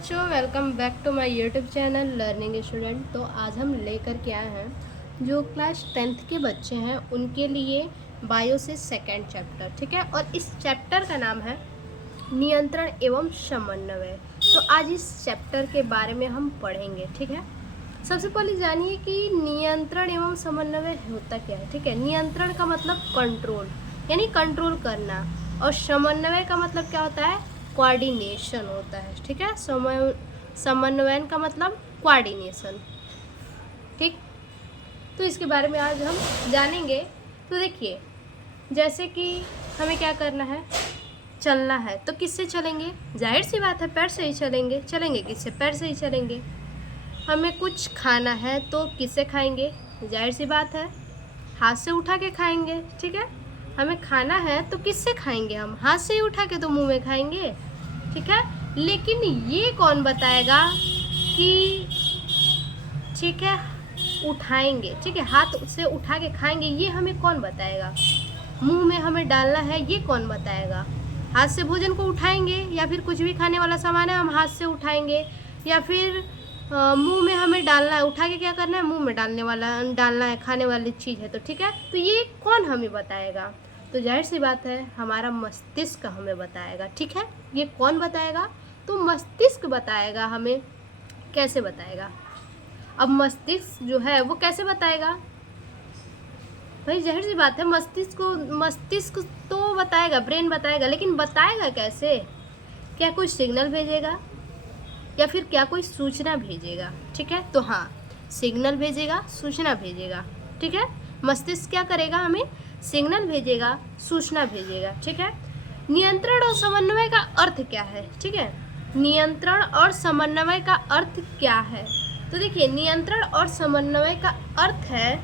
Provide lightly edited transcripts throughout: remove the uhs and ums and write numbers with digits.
बच्चों, welcome back to my YouTube channel learning student. तो आज हम लेकर के आए हैं जो क्लास 10th के बच्चे हैं उनके लिए बायो से सेकेंड चैप्टर, ठीक है। और इस चैप्टर का नाम है नियंत्रण एवं समन्वय। तो आज इस चैप्टर के बारे में हम पढ़ेंगे, ठीक है। सबसे पहले जानिए कि नियंत्रण एवं समन्वय होता क्या है, ठीक है। नियंत्रण का मतलब कंट्रोल, यानी कंट्रोल करना, और समन्वय का मतलब क्या होता है, कोऑर्डिनेशन होता है, ठीक है। समन्वयन का मतलब कोऑर्डिनेशन, ठीक। तो इसके बारे में आज हम जानेंगे। तो देखिए, जैसे कि हमें क्या करना है, चलना है तो किससे चलेंगे, जाहिर सी बात है पैर से ही चलेंगे। चलेंगे किससे, पैर से ही चलेंगे। हमें कुछ खाना है तो किससे खाएंगे, जाहिर सी बात है हाथ से उठा के खाएंगे, ठीक है। हमें खाना है तो किससे खाएंगे, हम हाथ से ही उठा के तो मुंह में खाएंगे, ठीक है। लेकिन ये कौन बताएगा कि, ठीक है, उठाएंगे, ठीक है, हाथ से उठा के खाएंगे, ये हमें कौन बताएगा। मुंह में हमें डालना है, ये कौन बताएगा। हाथ से भोजन को उठाएंगे, या फिर कुछ भी खाने वाला सामान है हम हाथ से उठाएंगे, या फिर मुंह में हमें डालना है, उठा के क्या करना है, मुंह में डालना है, खाने वाली चीज़ है तो, ठीक है। तो ये कौन हमें बताएगा, तो जाहिर सी बात है हमारा मस्तिष्क हमें बताएगा, ठीक है। ये कौन बताएगा, तो मस्तिष्क बताएगा हमें। कैसे बताएगा, अब मस्तिष्क जो है वो कैसे बताएगा, भाई जाहिर सी बात है मस्तिष्क तो बताएगा, ब्रेन बताएगा, लेकिन बताएगा कैसे, क्या कोई सिग्नल भेजेगा या फिर क्या कोई सूचना भेजेगा, ठीक है। तो हाँ, सिग्नल भेजेगा, सूचना भेजेगा, ठीक है। मस्तिष्क क्या करेगा, हमें सिग्नल भेजेगा, सूचना भेजेगा, ठीक है। नियंत्रण और समन्वय का अर्थ क्या है, ठीक है। नियंत्रण और समन्वय का अर्थ क्या है, तो देखिए, नियंत्रण और समन्वय का अर्थ है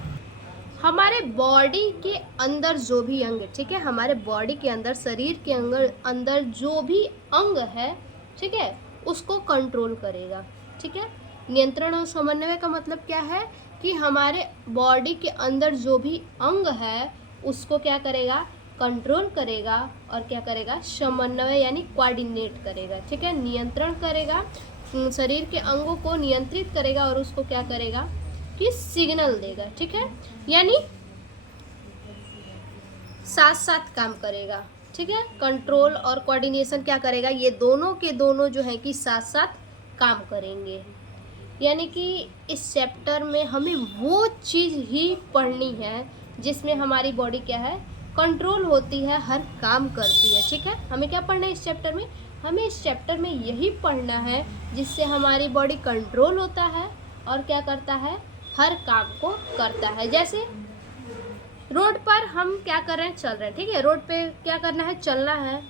हमारे बॉडी के अंदर जो भी अंग, ठीक है, हमारे बॉडी के अंदर, शरीर के अंदर जो भी अंग है, ठीक है, उसको कंट्रोल करेगा, ठीक है। नियंत्रण और समन्वय का मतलब क्या है कि हमारे बॉडी के अंदर जो भी अंग है उसको क्या करेगा, कंट्रोल करेगा, और क्या करेगा, समन्वय यानी कोऑर्डिनेट करेगा, ठीक है। नियंत्रण करेगा, शरीर के अंगों को नियंत्रित करेगा, और उसको क्या करेगा कि सिग्नल देगा, ठीक है। यानी साथ साथ काम करेगा, ठीक है। कंट्रोल और कोऑर्डिनेशन क्या करेगा, ये दोनों के दोनों जो है कि साथ साथ काम करेंगे। यानी कि इस चैप्टर में हमें वो चीज़ ही पढ़नी है जिसमें हमारी बॉडी क्या है, कंट्रोल होती है, हर काम करती है, ठीक है। हमें क्या पढ़ना है इस चैप्टर में, हमें इस चैप्टर में यही पढ़ना है जिससे हमारी बॉडी कंट्रोल होता है और क्या करता है, हर काम को करता है। जैसे रोड पर हम क्या कर रहे हैं, चल रहे हैं, ठीक है। रोड पे क्या करना है, चलना है,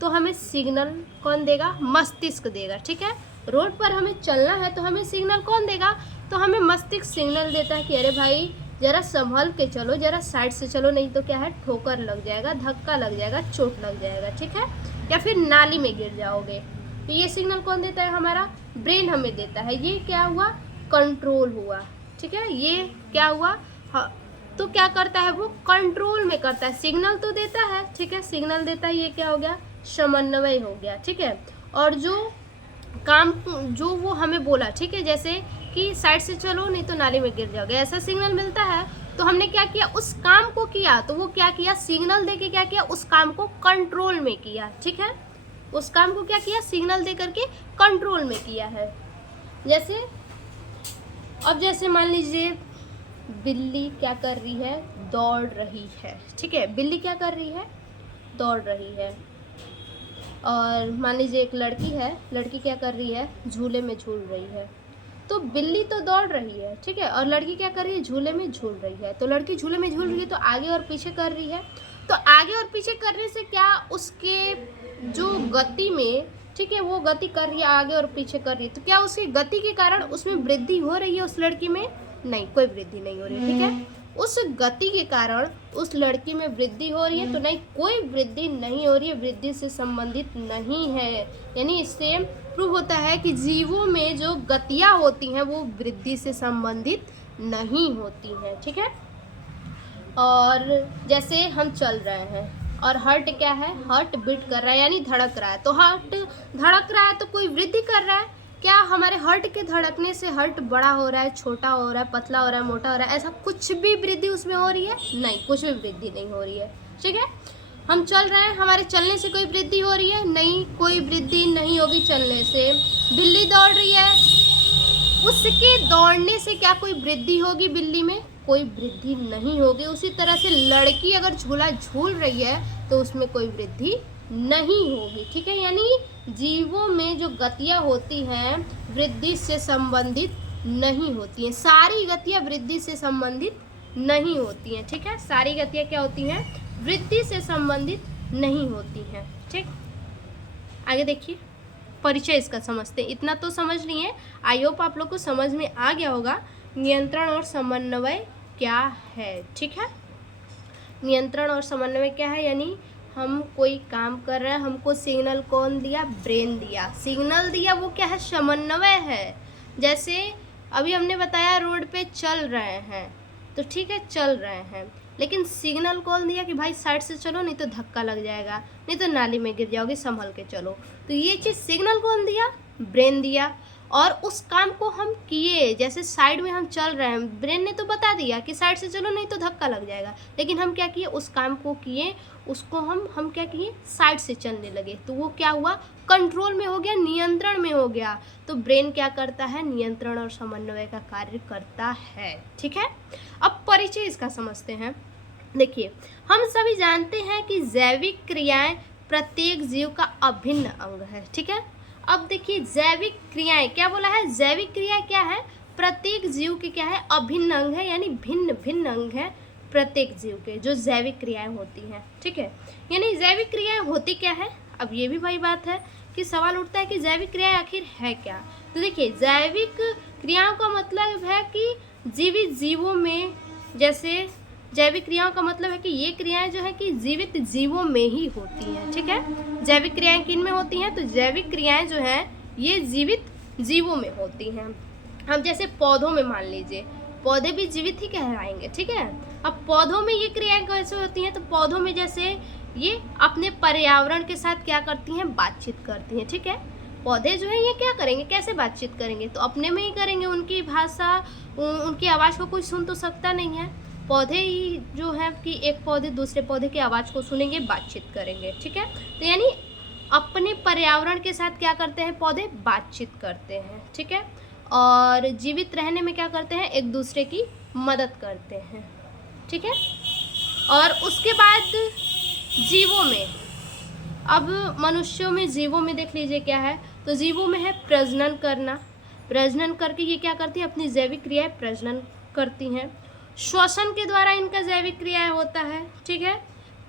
तो हमें सिग्नल कौन देगा, मस्तिष्क देगा, ठीक है। रोड पर हमें चलना है तो हमें सिग्नल कौन देगा, तो हमें मस्तिष्क सिग्नल देता है कि अरे भाई जरा संभल के चलो, जरा साइड से चलो, नहीं तो क्या है, ठोकर लग जाएगा, धक्का लग जाएगा, चोट लग जाएगा, ठीक है, या फिर नाली में गिर जाओगे। तो ये सिग्नल कौन देता है, हमारा ब्रेन हमें देता है। ये क्या हुआ, कंट्रोल हुआ, ठीक है। ये क्या हुआ, हाँ, तो क्या करता है, वो कंट्रोल में करता है, सिग्नल तो देता है, ठीक है, सिग्नल देता है, ये क्या हो गया, समन्वय हो गया, ठीक है। और जो काम जो वो हमें बोला, ठीक है, जैसे कि साइड से चलो नहीं तो नाली में गिर जाओगे, ऐसा सिग्नल मिलता है, तो हमने क्या किया, उस काम को किया, तो वो क्या किया, सिग्नल दे के क्या किया, उस काम को कंट्रोल में किया, ठीक है। उस काम को क्या किया, सिग्नल दे करके कंट्रोल में किया है। जैसे अब जैसे मान लीजिए बिल्ली क्या कर रही है, दौड़ रही है, ठीक है। बिल्ली क्या कर रही है, दौड़ रही है। और मान लीजिए एक लड़की है, लड़की क्या कर रही है, झूले में झूल रही है। तो बिल्ली तो दौड़ रही है, ठीक है, और लड़की क्या कर रही है, झूले में झूल रही है। तो लड़की झूले में झूल रही है तो आगे और पीछे कर रही है। तो आगे और पीछे करने से क्या, उसके जो गति में, ठीक है, वो गति कर रही है, आगे और पीछे कर रही है, तो क्या उसकी गति के कारण उसमें वृद्धि हो रही है, उस लड़की में नहीं, कोई वृद्धि नहीं हो रही है, ठीक है। उस गति के कारण उस लड़की में वृद्धि हो रही है, तो नहीं, कोई वृद्धि नहीं हो रही है, वृद्धि से संबंधित नहीं है। यानी इससे प्रूव होता है कि जीवों में जो गतियाँ होती हैं वो वृद्धि से संबंधित नहीं होती हैं, ठीक है। और जैसे हम चल रहे हैं और हार्ट क्या है, हार्ट बीट कर रहा है, यानी धड़क रहा है, तो हार्ट धड़क रहा है तो कोई वृद्धि कर रहा है, क्या हमारे हार्ट के धड़कने से हार्ट बड़ा हो रहा है, छोटा हो रहा है, पतला हो रहा है, मोटा हो रहा है, ऐसा कुछ भी वृद्धि उसमें हो रही है? नहीं, कुछ भी वृद्धि नहीं हो रही है। ठीक है, हम चल रहे हैं, हमारे चलने से कोई वृद्धि हो रही है? नहीं, कोई वृद्धि नहीं होगी चलने से। बिल्ली दौड़ रही है, उसके दौड़ने से क्या कोई वृद्धि होगी बिल्ली में? कोई वृद्धि नहीं होगी। उसी तरह से लड़की अगर झूला झूल रही है तो उसमें कोई वृद्धि नहीं होगी। ठीक है, यानी जीवों में जो गतियाँ होती हैं वृद्धि से संबंधित नहीं होती हैं। सारी गतियाँ वृद्धि से संबंधित नहीं होती हैं। ठीक है, सारी गतियाँ क्या होती हैं? वृद्धि से संबंधित नहीं होती हैं। ठीक, आगे देखिए, परिचय इसका समझते हैं। इतना तो समझ लिए हैं, आई होप आप लोग को समझ में आ गया होगा नियंत्रण और समन्वय क्या है। ठीक है, नियंत्रण और समन्वय क्या है, यानी हम कोई काम कर रहे हैं, हमको सिग्नल कौन दिया? ब्रेन दिया। सिग्नल दिया वो क्या है? समन्वय है। जैसे अभी हमने बताया रोड पे चल रहे हैं, तो ठीक है चल रहे हैं, लेकिन सिग्नल कौन दिया कि भाई साइड से चलो नहीं तो धक्का लग जाएगा, नहीं तो नाली में गिर जाओगे, संभल के चलो। तो ये चीज़ सिग्नल कौन दिया? ब्रेन दिया। और उस काम को हम किए, जैसे साइड में हम चल रहे हैं, ब्रेन ने तो बता दिया कि साइड से चलो नहीं तो धक्का लग जाएगा, लेकिन हम क्या किए? उस काम को किए, उसको हम क्या किए? साइड से चलने लगे। तो वो क्या हुआ? कंट्रोल में हो गया, नियंत्रण में हो गया। तो ब्रेन क्या करता है? नियंत्रण और समन्वय का कार्य करता है। ठीक है, अब परिचय इसका समझते हैं। देखिए, हम सभी जानते हैं कि जैविक क्रियाएं प्रत्येक जीव का अभिन्न अंग है। ठीक है, अब देखिए जैविक क्रियाएं क्या बोला है? जैविक क्रिया क्या है? प्रत्येक जीव के क्या है? अभिन्न अंग है, यानी भिन्न भिन्न अंग है प्रत्येक जीव के, जो जैविक क्रियाएं होती हैं। ठीक है, यानी जैविक क्रियाएं होती क्या है? अब ये भी वही बात है कि सवाल उठता है कि जैविक क्रियाएं आखिर है क्या। तो देखिए, जैविक क्रियाओं का मतलब है कि जीवित जीवों में, जैसे जैविक क्रियाओं का मतलब है कि ये क्रियाएं जो है कि जीवित जीवों में ही होती हैं। ठीक है, जैविक क्रियाएं किन में होती हैं? तो जैविक क्रियाएं जो हैं ये जीवित जीवों में होती हैं। अब जैसे पौधों में मान लीजिए, पौधे भी जीवित ही कहलाएंगे। ठीक है, अब पौधों में ये क्रियाएं कैसे होती हैं? तो पौधों में जैसे ये अपने पर्यावरण के साथ क्या करती हैं? बातचीत करती हैं। ठीक है, पौधे जो है ये क्या करेंगे? कैसे बातचीत करेंगे? तो अपने में ही करेंगे, उनकी भाषा, उनकी आवाज़ को कोई सुन तो सकता नहीं है। पौधे ही जो है कि एक पौधे दूसरे पौधे की आवाज़ को सुनेंगे, बातचीत करेंगे। ठीक है, तो यानी अपने पर्यावरण के साथ क्या करते हैं? पौधे बातचीत करते हैं। ठीक है, और जीवित रहने में क्या करते हैं? एक दूसरे की मदद करते हैं। ठीक है, और उसके बाद जीवों में, अब मनुष्यों में, जीवों में देख लीजिए क्या है? तो जीवों में है प्रजनन करना। प्रजनन करके ये क्या करती है? अपनी जैविक क्रियाएं प्रजनन करती हैं। श्वसन के द्वारा इनका जैविक क्रिया होता है। ठीक है,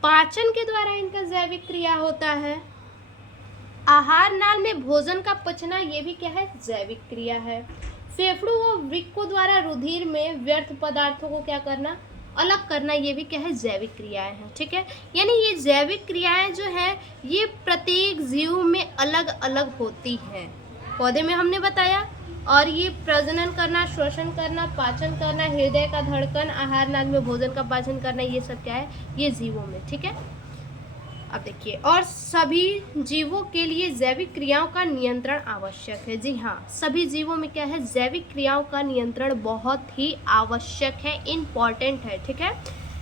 पाचन के द्वारा इनका जैविक क्रिया होता है। आहार नाल में भोजन का पचना, ये भी क्या है? जैविक क्रिया है। फेफड़ों व वृक्कों द्वारा रुधिर में व्यर्थ पदार्थों को क्या करना? अलग करना, ये भी क्या है? जैविक क्रियाएं हैं। ठीक है, यानी ये जैविक क्रियाएं जो है ये प्रत्येक जीव में अलग अलग होती हैं। पौधे में हमने बताया, और ये प्रजनन करना, श्वसन करना, पाचन करना, हृदय का धड़कन, आहार नाल में भोजन का पाचन करना, ये सब क्या है? ये जीवों में। ठीक है, अब देखिए, और सभी जीवों के लिए जैविक क्रियाओं का नियंत्रण आवश्यक है। जी हाँ, सभी जीवों में क्या है? जैविक क्रियाओं का नियंत्रण बहुत ही आवश्यक है, इम्पॉर्टेंट है। ठीक है,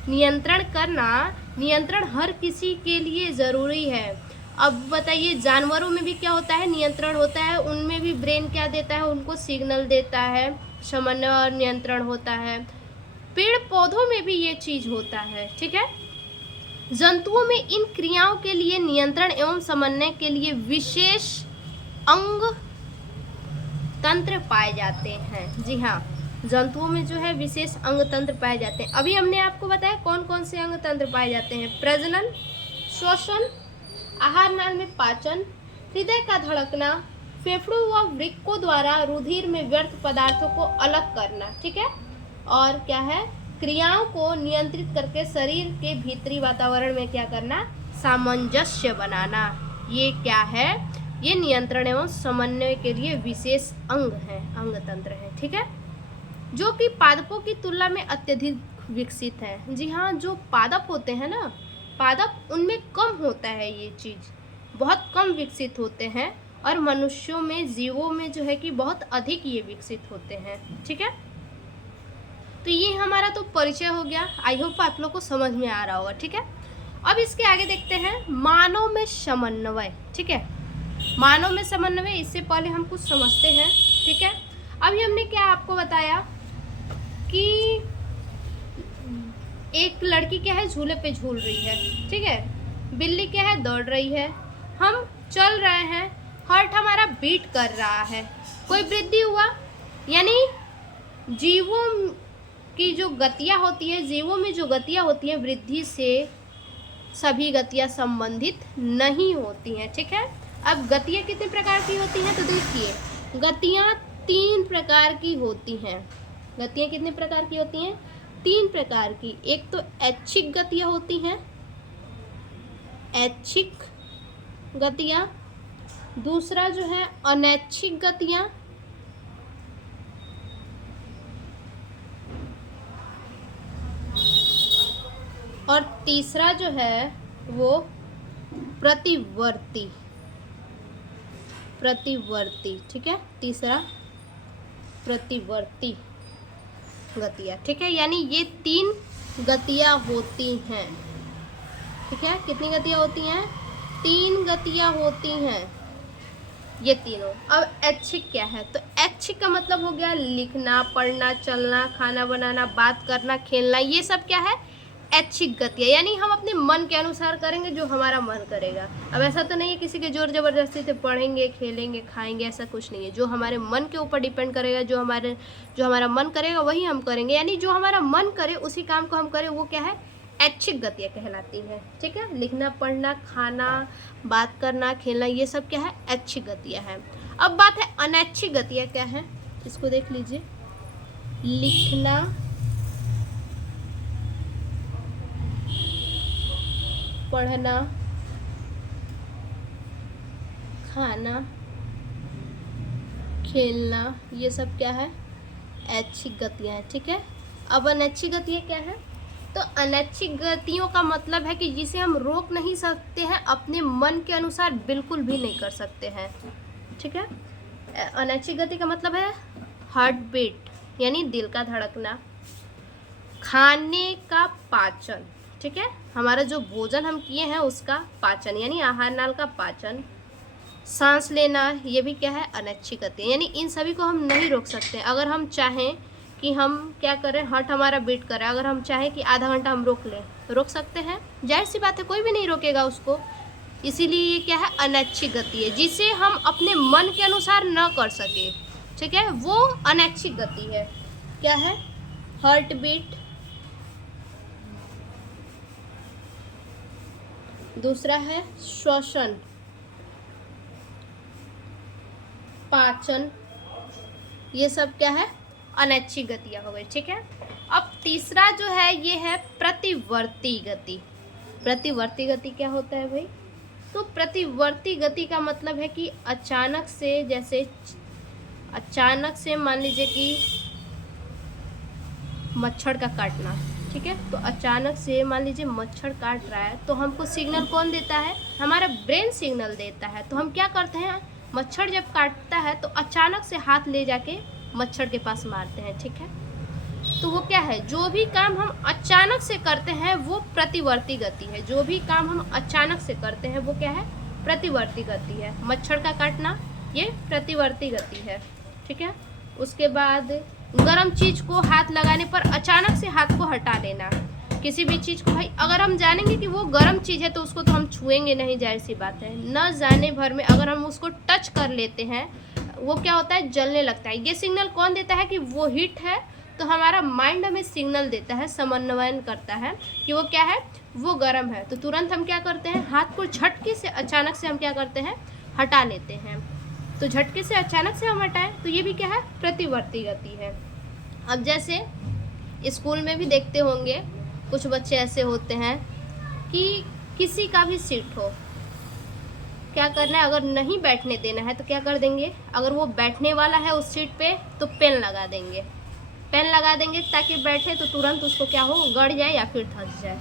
नियंत्रण करना, नियंत्रण हर किसी के लिए ज़रूरी है। अब बताइए, जानवरों में भी क्या होता है? नियंत्रण होता है, उनमें भी ब्रेन क्या देता है? उनको सिग्नल देता है, समन्वय और नियंत्रण होता है। पेड़ पौधों में भी ये चीज़ होता है। ठीक है, जंतुओं में इन क्रियाओं के लिए नियंत्रण एवं समन्वय के लिए विशेष अंग तंत्र पाए जाते हैं। जी हाँ, जंतुओं में जो है विशेष अंग तंत्र पाए जाते हैं। अभी हमने आपको बताया कौन कौन से अंग तंत्र पाए जाते हैं? प्रजनन, श्वसन, आहार नाल में पाचन, हृदय का धड़कना, फेफड़ों व वृक्कों द्वारा रुधिर में व्यर्थ पदार्थों को अलग करना। ठीक है, और क्या है? क्रियाओं को नियंत्रित करके शरीर के भीतरी वातावरण में क्या करना? सामंजस्य बनाना। ये क्या है? ये नियंत्रण एवं समन्वय के लिए विशेष अंग है, अंग तंत्र है। ठीक है, जो कि पादपों की तुलना में अत्यधिक विकसित है। जी हाँ, जो पादप होते हैं ना, पादप, उनमें कम होता है ये चीज़, बहुत कम विकसित होते हैं, और मनुष्यों में, जीवों में जो है कि बहुत अधिक ये विकसित होते हैं। ठीक है, तो ये हमारा तो परिचय हो गया। आई होप आप लोग को समझ में आ रहा होगा। ठीक है, अब इसके आगे देखते हैं मानव में समन्वय। ठीक है, मानव में समन्वय, इससे पहले हम कुछ समझते हैं। ठीक है, अभी हमने क्या आपको बताया कि एक लड़की क्या है, झूले पे झूल रही है। ठीक है, बिल्ली क्या है, दौड़ रही है, हम चल रहे हैं, हार्ट हमारा बीट कर रहा है, कोई वृद्धि हुआ, यानी जीवों की जो गतियाँ होती है, जीवों में जो गतियाँ होती हैं, वृद्धि से सभी गतियाँ संबंधित नहीं होती हैं। ठीक है, अब गतियाँ कितने प्रकार की होती हैं, तो देखिए गतियाँ 3 प्रकार की होती हैं। गतियाँ कितने प्रकार की होती हैं, 3 प्रकार की। एक तो ऐच्छिक गतियाँ होती हैं, ऐच्छिक गतियाँ, दूसरा जो है अनैच्छिक गतियाँ, और तीसरा जो है वो प्रतिवर्ती। ठीक है, तीसरा प्रतिवर्ती गतियाँ। ठीक है, यानी ये 3 गतियाँ होती हैं। ठीक है, कितनी गतियाँ होती हैं, 3 गतियाँ होती हैं ये तीनों। अब ऐच्छिक क्या है, तो ऐच्छिक का मतलब हो गया लिखना, पढ़ना, चलना, खाना बनाना, बात करना, खेलना, ये सब क्या है, ऐच्छिक गतियाँ, यानी हम अपने मन के अनुसार करेंगे जो हमारा मन करेगा। अब ऐसा तो नहीं है किसी के जोर जबरदस्ती से पढ़ेंगे, खेलेंगे, खाएंगे, ऐसा कुछ नहीं है। जो हमारे मन के ऊपर डिपेंड करेगा, जो हमारा मन करेगा वही हम करेंगे, यानी जो हमारा मन करे उसी काम को हम करें, वो क्या है, ऐच्छिक गतियाँ कहलाती हैं। ठीक है, लिखना, पढ़ना, खाना, बात करना, खेलना, ये सब क्या है, ऐच्छिक गतियाँ हैं। अब बात है अनैच्छिक गतियाँ क्या है, इसको देख लीजिए। लिखना, पढ़ना, खाना, खेलना, ये सब क्या है, ऐच्छिक गतियाँ हैं। ठीक है, अब अनैच्छिक गतियाँ क्या है, तो अनैच्छिक गतियों का मतलब है कि जिसे हम रोक नहीं सकते हैं, अपने मन के अनुसार बिल्कुल भी नहीं कर सकते हैं। ठीक है, अनैच्छिक गति का मतलब है हार्ट बीट, यानी दिल का धड़कना, खाने का पाचन। ठीक है, हमारा जो भोजन हम किए हैं उसका पाचन, यानी आहार नाल का पाचन, सांस लेना, ये भी क्या है, अनैच्छिक गति, यानी इन सभी को हम नहीं रोक सकते। अगर हम चाहें कि हम क्या करें, हार्ट हमारा बीट करें, अगर हम चाहें कि आधा घंटा हम रोक लें, रोक सकते हैं, जाहिर सी बात है, कोई भी नहीं रोकेगा उसको। इसीलिए ये क्या है, अनैच्छिक गति है, जिसे हम अपने मन के अनुसार न कर सके। ठीक है, वो अनैच्छिक गति है। क्या है, हार्ट बीट, दूसरा है श्वसन, पाचन, ये सब क्या है, अनैच्छिक गतियाँ हो गई। ठीक है, अब तीसरा जो है ये है प्रतिवर्ती गति। प्रतिवर्ती गति क्या होता है भाई, तो प्रतिवर्ती गति का मतलब है कि अचानक से, जैसे अचानक से मान लीजिए कि मच्छर का काटना। ठीक है, तो अचानक से मान लीजिए मच्छर काट रहा है, तो हमको सिग्नल कौन देता है, हमारा ब्रेन सिग्नल देता है। तो हम क्या करते हैं, मच्छर जब काटता है तो अचानक से हाथ ले जाके मच्छर के पास मारते हैं। ठीक है, तो वो क्या है, जो भी काम हम अचानक से करते हैं वो प्रतिवर्ती गति है। जो भी काम हम अचानक से करते हैं वो क्या है, प्रतिवर्ती गति है। मच्छर का काटना ये प्रतिवर्ती गति है। ठीक है, उसके बाद गर्म चीज़ को हाथ लगाने पर अचानक से हाथ को हटा लेना। किसी भी चीज़ को भाई अगर हम जानेंगे कि वो गर्म चीज़ है तो उसको तो हम छुएंगे नहीं, जाहिर सी बात है। न जाने भर में अगर हम उसको टच कर लेते हैं, वो क्या होता है, जलने लगता है। ये सिग्नल कौन देता है कि वो हीट है, तो हमारा माइंड हमें सिग्नल देता है, समन्वयन करता है कि वो क्या है, वो गर्म है। तो तुरंत हम क्या करते हैं, हाथ को झटके से अचानक से हम क्या करते हैं, हटा लेते हैं। तो झटके से अचानक से हम हटाएं तो ये भी क्या है, प्रतिवर्ती गति है। अब जैसे स्कूल में भी देखते होंगे कुछ बच्चे ऐसे होते हैं कि किसी का भी सीट हो, क्या करना है, अगर नहीं बैठने देना है तो क्या कर देंगे, अगर वो बैठने वाला है उस सीट पे तो पेन लगा देंगे। पेन लगा देंगे ताकि बैठे तो तुरंत उसको क्या हो, गड़ जाए या फिर धंस जाए।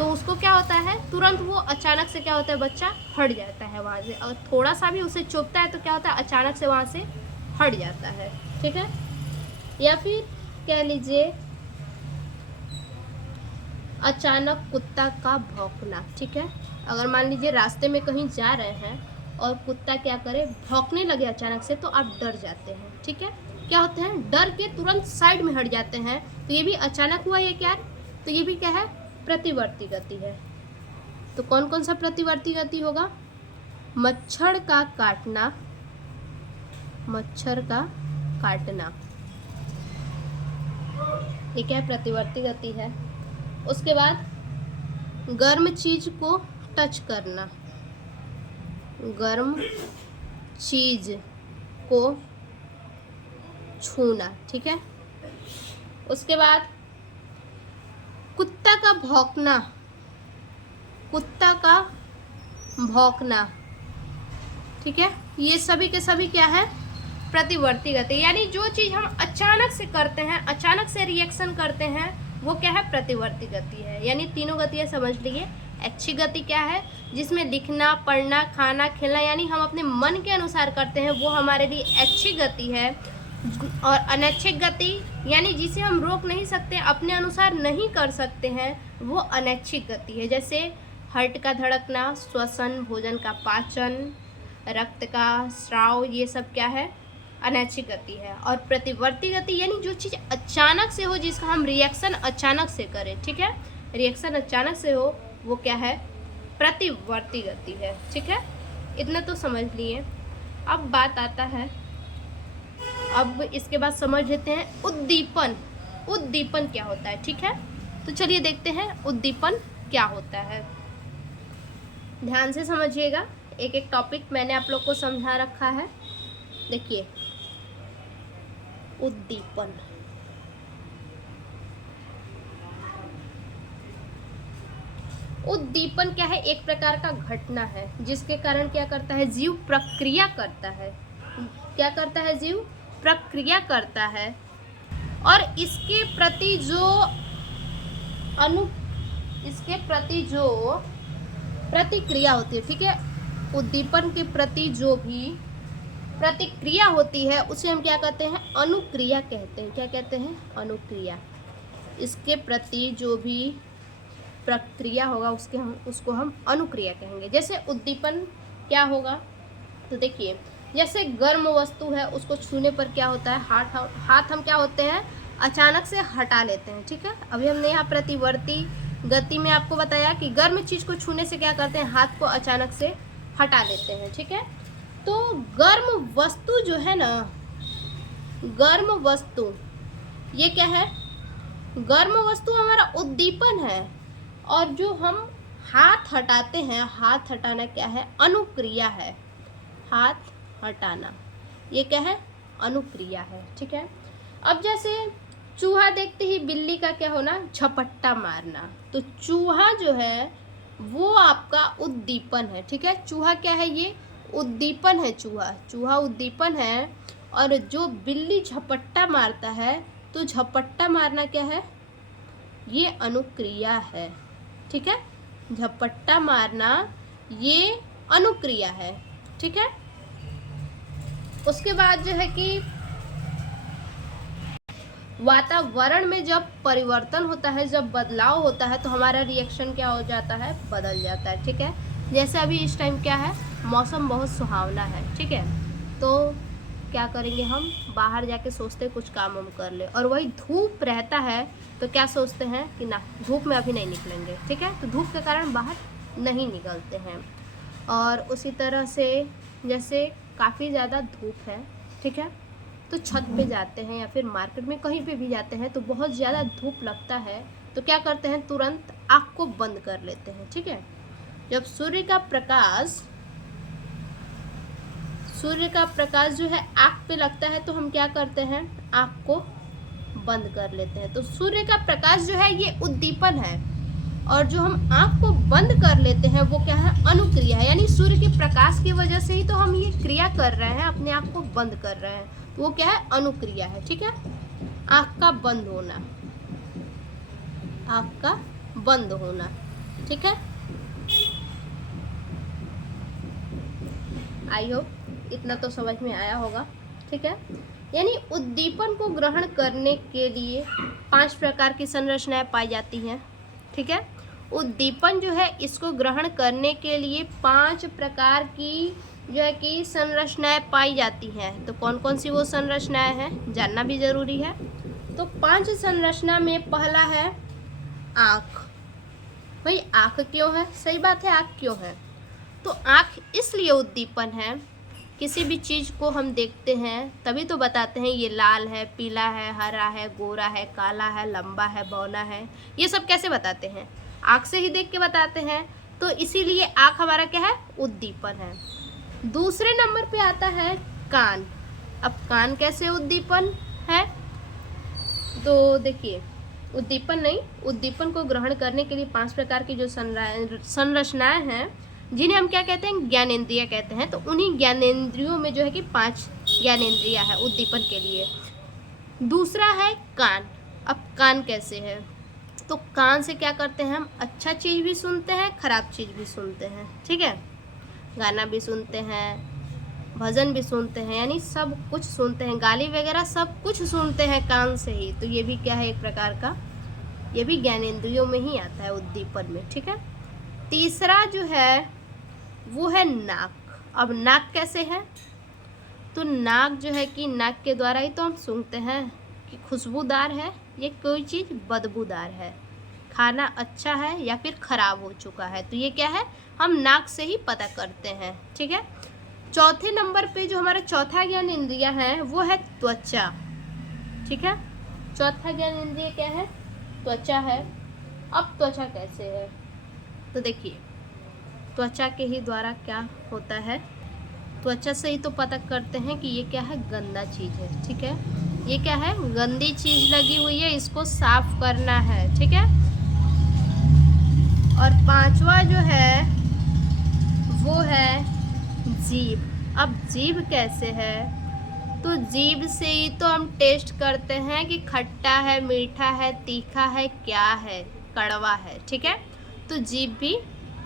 तो उसको क्या होता है, तुरंत वो अचानक से क्या होता है, बच्चा हट जाता है वहाँ से, और थोड़ा सा भी उसे चुभता है तो क्या होता है, अचानक से वहाँ से हट जाता है। ठीक है, या फिर कह लीजिए अचानक कुत्ता का भौंकना। ठीक है, अगर मान लीजिए रास्ते में कहीं जा रहे हैं और कुत्ता क्या करे, भौंकने लगे अचानक से, तो आप डर जाते हैं। ठीक है, क्या होते हैं, डर के तुरंत साइड में हट जाते हैं। तो ये भी अचानक हुआ, ये क्या है, तो ये भी क्या है, प्रतिवर्ती गति है। तो कौन कौन सा प्रतिवर्ती गति होगा, मच्छर का काटना, मच्छर का काटना, ये क्या है, प्रतिवर्ती गति है। उसके बाद गर्म चीज को टच करना, गर्म चीज को छूना। ठीक है, उसके बाद कुत्ता का भौंकना, कुत्ता का भौंकना। ठीक है, ये सभी के सभी क्या है, प्रतिवर्ती गति, यानी जो चीज हम अचानक से करते हैं, अचानक से रिएक्शन करते हैं, वो क्या है, प्रतिवर्ती गति है। यानी तीनों गतियाँ समझ लिए। अच्छी गति क्या है, जिसमें लिखना, पढ़ना, खाना, खेलना, यानी हम अपने मन के अनुसार करते हैं, वो हमारे लिए अच्छी गति है। और अनैच्छिक गति यानी जिसे हम रोक नहीं सकते, अपने अनुसार नहीं कर सकते हैं, वो अनैच्छिक गति है। जैसे हार्ट का धड़कना, श्वसन, भोजन का पाचन, रक्त का स्राव, ये सब क्या है, अनैच्छिक गति है। और प्रतिवर्ती गति यानी जो चीज़ अचानक से हो, जिसका हम रिएक्शन अचानक से करें। ठीक है, रिएक्शन अचानक से हो, वो क्या है, प्रतिवर्ती गति है। ठीक है, इतना तो समझ लिए। अब बात आता है, अब इसके बाद समझ लेते हैं उद्दीपन। उद्दीपन क्या होता है। ठीक है, तो चलिए देखते हैं उद्दीपन क्या होता है। ध्यान से समझिएगा, एक एक टॉपिक मैंने आप लोग को समझा रखा है। देखिए, उद्दीपन, उद्दीपन क्या है, एक प्रकार का घटना है जिसके कारण क्या करता है, जीव प्रक्रिया करता है। क्या करता है, जीव प्रक्रिया करता है, और इसके प्रति जो प्रतिक्रिया होती है। ठीक है, उद्दीपन के प्रति जो भी प्रतिक्रिया होती है, उसे हम क्या कहते हैं, अनुक्रिया कहते हैं। क्या कहते हैं, अनुक्रिया। इसके प्रति जो भी प्रक्रिया होगा, उसको हम अनुक्रिया कहेंगे। जैसे उद्दीपन क्या होगा, तो देखिए, जैसे गर्म वस्तु है, उसको छूने पर क्या होता है, हाथ हम क्या होते हैं, अचानक से हटा लेते हैं। ठीक है, अभी हमने यहाँ प्रतिवर्ती गति में आपको बताया कि गर्म चीज को छूने से क्या करते हैं, हाथ को अचानक से हटा लेते हैं। ठीक है, तो गर्म वस्तु जो है ना, गर्म वस्तु, ये क्या है, गर्म वस्तु हमारा उद्दीपन है। और जो हम हाथ हटाते हैं, हाथ हटाना क्या है, अनुक्रिया है। हाथ हटाना ये क्या है, अनुक्रिया है। ठीक है, अब जैसे चूहा देखते ही बिल्ली का क्या होना, झपट्टा मारना, तो चूहा जो है वो आपका उद्दीपन है। ठीक है, चूहा क्या है, ये उद्दीपन है। चूहा उद्दीपन है, और जो बिल्ली झपट्टा मारता है, तो झपट्टा मारना क्या है, ये अनुक्रिया है। ठीक है, झपट्टा मारना ये अनुक्रिया है। ठीक है, उसके बाद जो है कि वातावरण में जब परिवर्तन होता है, जब बदलाव होता है, तो हमारा रिएक्शन क्या हो जाता है, बदल जाता है। ठीक है, जैसे अभी इस टाइम क्या है, मौसम बहुत सुहावना है। ठीक है, तो क्या करेंगे, हम बाहर जाके सोचते हैं कुछ काम हम कर ले, और वही धूप रहता है तो क्या सोचते हैं कि ना, धूप में अभी नहीं निकलेंगे। ठीक है, तो धूप के कारण बाहर नहीं निकलते हैं। और उसी तरह से जैसे काफ़ी ज़्यादा धूप है, ठीक है, तो छत पे जाते हैं या फिर मार्केट में कहीं पे भी जाते हैं, तो बहुत ज़्यादा धूप लगता है, तो क्या करते हैं, तुरंत आँख को बंद कर लेते हैं। ठीक है, जब सूर्य का प्रकाश जो है आँख पे लगता है, तो हम क्या करते हैं, आँख को बंद कर लेते हैं। तो सूर्य का प्रकाश जो है ये उद्दीपन है, और जो हम आँख को बंद कर लेते हैं वो क्या है, अनुक्रिया है। यानी सूर्य के प्रकाश की वजह से ही तो हम ये क्रिया कर रहे हैं, अपने आँख को बंद कर रहे हैं, तो वो क्या है, अनुक्रिया है। ठीक है, आँख का बंद होना, आँख का बंद होना, ठीक है। आई होप इतना तो समझ में आया होगा, ठीक है। यानी उद्दीपन को ग्रहण करने के लिए 5 प्रकार की संरचनाएं पाई जाती हैं, ठीक है। उद्दीपन जो है इसको ग्रहण करने के लिए 5 प्रकार की जो है कि संरचनाएं पाई जाती हैं। तो कौन कौन सी वो संरचनाएं हैं जानना भी जरूरी है। तो 5 संरचना में पहला है आँख। भाई आँख क्यों है? सही बात है, आँख क्यों है? तो आँख इसलिए उद्दीपन है, किसी भी चीज़ को हम देखते हैं तभी तो बताते हैं ये लाल है, पीला है, हरा है, गोरा है, काला है, लंबा है, बौना है। ये सब कैसे बताते हैं? आँख से ही देख के बताते हैं। तो इसीलिए आँख हमारा क्या है? उद्दीपन है। दूसरे नंबर पे आता है कान। अब कान कैसे उद्दीपन है? तो देखिए, उद्दीपन नहीं, उद्दीपन को ग्रहण करने के लिए 5 प्रकार की जो संरचनाएं हैं जिन्हें हम क्या कहते हैं? ज्ञानेंद्रिय कहते हैं। तो उन्हीं ज्ञानेंद्रियों में जो है कि 5 ज्ञानेंद्रिय है उद्दीपन के लिए। दूसरा है कान। अब कान कैसे है? तो कान से क्या करते हैं हम? अच्छा चीज़ भी सुनते हैं, खराब चीज़ भी सुनते हैं, ठीक है। गाना भी सुनते हैं, भजन भी सुनते हैं, यानी सब कुछ सुनते हैं, गाली वगैरह सब कुछ सुनते हैं कान से ही। तो ये भी क्या है? एक प्रकार का, ये भी ज्ञानेंद्रियों में ही आता है उद्दीपन में, ठीक है। तीसरा जो है वो है नाक। अब नाक कैसे है? तो नाक जो है कि नाक के द्वारा ही तो हम सूंघते हैं कि खुशबूदार है ये कोई चीज़ बदबूदार है, खाना अच्छा है या फिर खराब हो चुका है। तो ये क्या है? हम नाक से ही पता करते हैं, ठीक है। चौथे नंबर पे जो हमारा चौथा ज्ञान इंद्रिय है वो है त्वचा, ठीक है। चौथा ज्ञान इंद्रिय क्या है? त्वचा है। अब त्वचा कैसे है? तो देखिए, त्वचा के ही द्वारा क्या होता है? त्वचा से ही तो पता करते हैं कि ये क्या है? गंदा चीज़ है, ठीक है। ये क्या है? गंदी चीज़ लगी हुई है, इसको साफ करना है, ठीक है। और पांचवा जो है वो है जीभ। अब जीभ कैसे है? तो जीभ से ही तो हम टेस्ट करते हैं कि खट्टा है, मीठा है, तीखा है, क्या है, कड़वा है, ठीक है। तो जीभ भी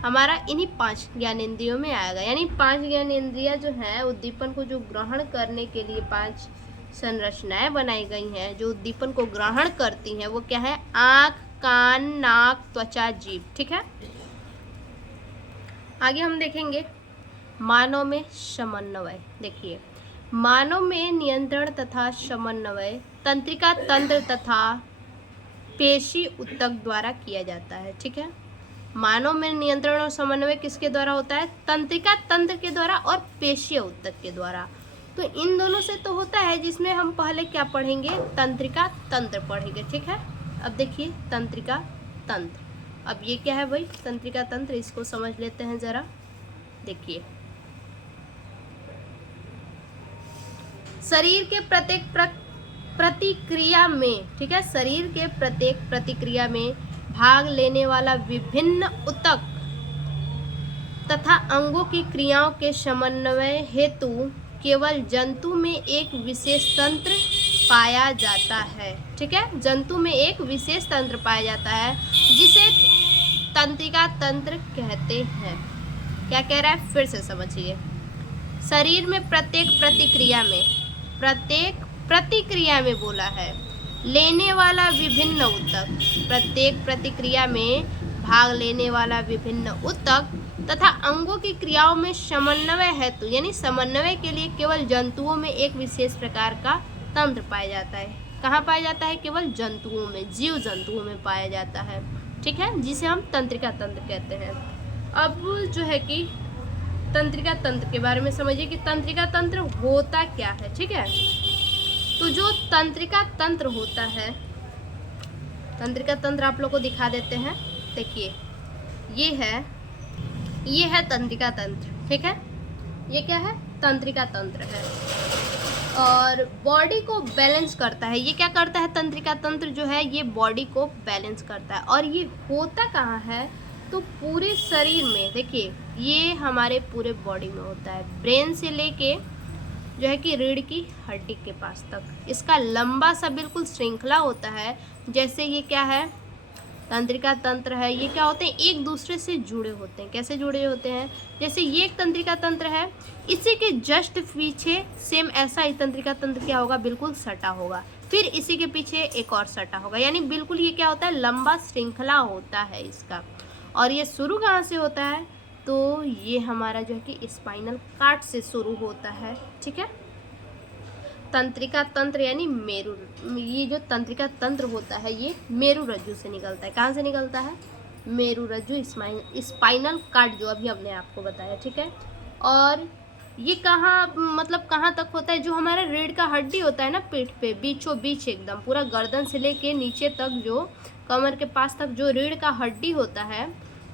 हमारा इन्हीं 5 ज्ञानेंद्रियों में आएगा। यानी 5 ज्ञानेंद्रियाँ जो हैं उद्दीपन को जो ग्रहण करने के लिए 5 संरचनाएं बनाई गई हैं जो उद्दीपन को ग्रहण करती हैं, वो क्या है? आँख, कान, नाक, त्वचा, जीभ, ठीक है। आगे हम देखेंगे मानव में समन्वय। देखिए, मानव में नियंत्रण तथा समन्वय तंत्रिका तंत्र तथा पेशी ऊतक द्वारा किया जाता है, ठीक है। मानव में नियंत्रण और समन्वय किसके द्वारा होता है? तंत्रिका तंत्र के द्वारा और पेशीय ऊतक के द्वारा। तो इन दोनों से तो होता है, जिसमें हम पहले क्या पढ़ेंगे? तंत्रिका तंत्र पढ़ेंगे, ठीक है। अब देखिए तंत्रिका तंत्र। अब ये क्या है भाई? तंत्रिका तंत्र, इसको समझ लेते हैं जरा। देखिए, शरीर के प्रत्येक प्रतिक्रिया में, ठीक है, शरीर के प्रत्येक प्रतिक्रिया में भाग लेने वाला विभिन्न ऊतक तथा अंगों की क्रियाओं के समन्वय हेतु केवल जंतु में एक विशेष तंत्र पाया जाता है, ठीक है। जंतु में एक विशेष तंत्र पाया जाता है जिसे तंत्रिका तंत्र कहते हैं। क्या कह रहा है? फिर से समझिए। शरीर में प्रत्येक प्रतिक्रिया में बोला है लेने वाला विभिन्न ऊतक, प्रत्येक प्रतिक्रिया में भाग लेने वाला विभिन्न ऊतक तथा अंगों की क्रियाओं में समन्वय हेतु, यानी समन्वय के लिए केवल जंतुओं में एक विशेष प्रकार का तंत्र पाया जाता है। कहाँ पाया जाता है? केवल जंतुओं में, जीव जंतुओं में पाया जाता है, ठीक है, जिसे हम तंत्रिका तंत्र कहते हैं। अब जो है कि तंत्रिका तंत्र के बारे में समझिए कि तंत्रिका तंत्र होता क्या है, ठीक है। तो जो तंत्रिका तंत्र होता है, तंत्रिका तंत्र आप लोग को दिखा देते हैं। देखिए, ये है तंत्रिका तंत्र, ठीक है। ये क्या है? तंत्रिका तंत्र है और बॉडी को बैलेंस करता है। ये क्या करता है? तंत्रिका तंत्र जो है ये बॉडी को बैलेंस करता है। और ये होता कहाँ है? तो पूरे शरीर में। देखिए, ये हमारे पूरे बॉडी में होता है, ब्रेन से लेके जो है कि रीढ़ की हड्डी के पास तक। इसका लंबा सा बिल्कुल श्रृंखला होता है। जैसे ये क्या है? तंत्रिका तंत्र है, ये क्या होते हैं, एक दूसरे से जुड़े होते हैं। कैसे जुड़े होते हैं, जैसे ये एक तंत्रिका तंत्र है, इसी के जस्ट पीछे सेम ऐसा ही तंत्रिका तंत्र क्या होगा, बिल्कुल सटा होगा, फिर इसी के पीछे एक और सटा होगा, यानी बिल्कुल ये क्या होता है, लंबा श्रृंखला होता है इसका। और ये शुरू कहाँ से होता है, तो ये हमारा जो है कि स्पाइनल कार्ड से शुरू होता है, ठीक है। तंत्रिका तंत्र यानी मेरु, ये जो तंत्रिका तंत्र होता है ये मेरु रज्जु से निकलता है। कहाँ से निकलता है, मेरु रज्जु, स्पाइनल कार्ड जो अभी हमने आपको बताया, ठीक है। और ये कहाँ, मतलब कहाँ तक होता है, जो हमारा रीढ़ का हड्डी होता है ना पीठ पे, बीचों बीच एकदम पूरा गर्दन से लेके नीचे तक, जो कमर के पास तक जो रीढ़ का हड्डी होता है,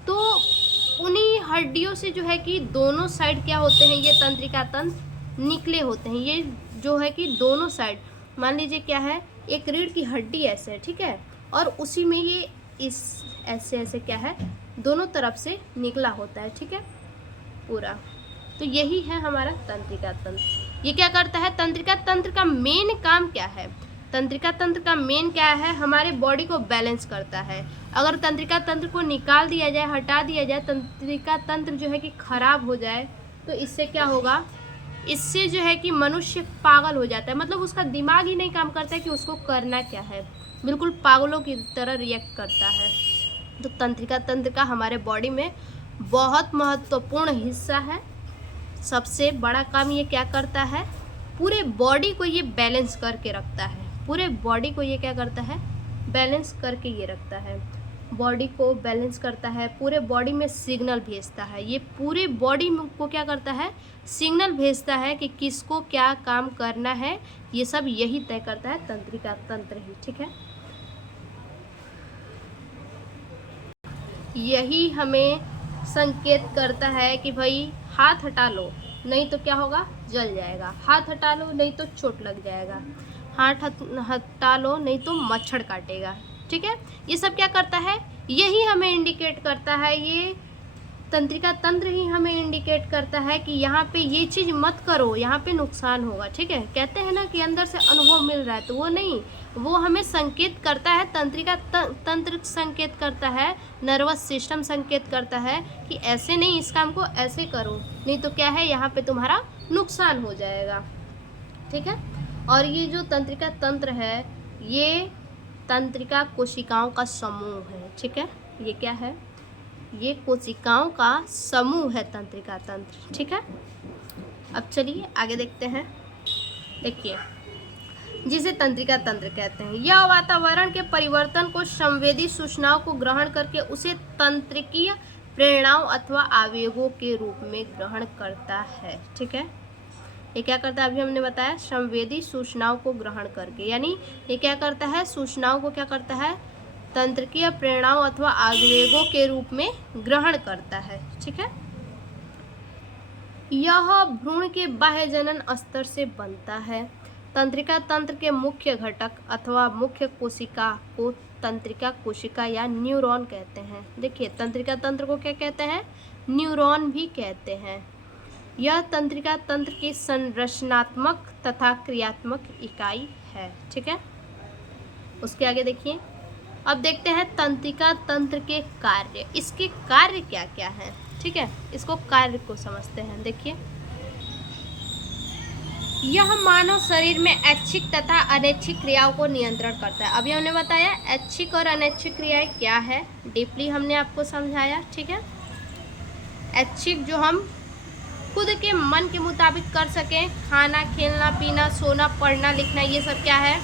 तो उन्हीं हड्डियों से जो है कि दोनों साइड क्या होते हैं, ये तंत्रिका तंत्र निकले होते हैं। ये जो है कि दोनों साइड, मान लीजिए क्या है, एक रीढ़ की हड्डी ऐसे है, ठीक है, और उसी में ये इस ऐसे ऐसे क्या है, दोनों तरफ से निकला होता है, ठीक है, पूरा। तो यही है हमारा तंत्रिका तंत्र। ये क्या करता है, तंत्रिका तंत्र का मेन काम क्या है, तंत्रिका तंत्र का मेन क्या है, हमारे बॉडी को बैलेंस करता है। अगर तंत्रिका तंत्र को निकाल दिया जाए, हटा दिया जाए, तंत्रिका तंत्र जो है कि खराब हो जाए, तो इससे क्या होगा, इससे जो है कि मनुष्य पागल हो जाता है, मतलब उसका दिमाग ही नहीं काम करता है कि उसको करना क्या है, बिल्कुल पागलों की तरह रिएक्ट करता है। तो तंत्रिका तंत्र का हमारे बॉडी में बहुत महत्वपूर्ण हिस्सा है। सबसे बड़ा काम ये क्या करता है, पूरे बॉडी को ये बैलेंस करके रखता है, पूरे बॉडी को ये क्या करता है, बैलेंस करके ये रखता है, बॉडी को बैलेंस करता है, पूरे बॉडी में सिग्नल भेजता है। ये पूरे बॉडी को क्या करता है, सिग्नल भेजता है कि किसको क्या काम करना है, ये सब यही तय करता है तंत्रिका तंत्र ही, ठीक है। यही हमें संकेत करता है कि भाई हाथ हटा लो, नहीं तो क्या होगा, जल जाएगा, हाथ हटा लो नहीं तो चोट लग जाएगा, हाथ हटा लो नहीं तो मच्छर काटेगा, ठीक है। ये सब क्या करता है, यही हमें इंडिकेट करता है, ये तंत्रिका तंत्र ही हमें इंडिकेट करता है कि यहाँ पे ये चीज़ मत करो, यहाँ पे नुकसान होगा, ठीक है। कहते हैं ना कि अंदर से अनुभव मिल रहा है, तो वो नहीं, वो हमें संकेत करता है, तंत्रिका तंत्र संकेत करता है, नर्वस सिस्टम संकेत करता है कि ऐसे नहीं, इस काम को ऐसे करो, नहीं तो क्या है, यहाँ पे तुम्हारा नुकसान हो जाएगा, ठीक है। और ये जो तंत्रिका तंत्र है, ये तंत्रिका कोशिकाओं का समूह है, ठीक है। ये क्या है, ये कोशिकाओं का समूह है तंत्रिका तंत्र, ठीक है। अब चलिए आगे देखते हैं। देखिए, जिसे तंत्रिका तंत्र कहते हैं, यह वातावरण के परिवर्तन को संवेदी सूचनाओं को ग्रहण करके उसे तंत्रिकीय प्रेरणाओं अथवा आवेगों के रूप में ग्रहण करता है, ठीक है। ये क्या करता है, अभी हमने बताया, संवेदी सूचनाओं को ग्रहण करके, यानी ये क्या करता है, सूचनाओं को क्या करता है, तंत्रिकीय प्रेरणाओं अथवा आवेगों के रूप में ग्रहण करता है, ठीक है। यह भ्रूण के बाह्य जनन स्तर से बनता है। तंत्रिका तंत्र के मुख्य घटक अथवा मुख्य कोशिका को तंत्रिका कोशिका या न्यूरॉन कहते हैं। देखिए, तंत्रिका तंत्र को क्या कहते हैं, न्यूरॉन भी कहते हैं। यह तंत्रिका तंत्र की संरचनात्मक तथा क्रियात्मक इकाई है, ठीक है। उसके आगे देखिए, अब देखते हैं तंत्रिका तंत्र के कार्य, इसके कार्य क्या क्या हैं, ठीक है, इसको कार्य को समझते हैं। देखिए, यह मानव शरीर में ऐच्छिक तथा अनैच्छिक क्रियाओं को नियंत्रण करता है। अभी हमने बताया ऐच्छिक और अनैच्छिक क्रियाएं क्या है, डीपली हमने आपको समझाया, ठीक है। ऐच्छिक जो हम खुद के मन के मुताबिक कर सकें, खाना, खेलना, पीना, सोना, पढ़ना, लिखना, ये सब क्या है,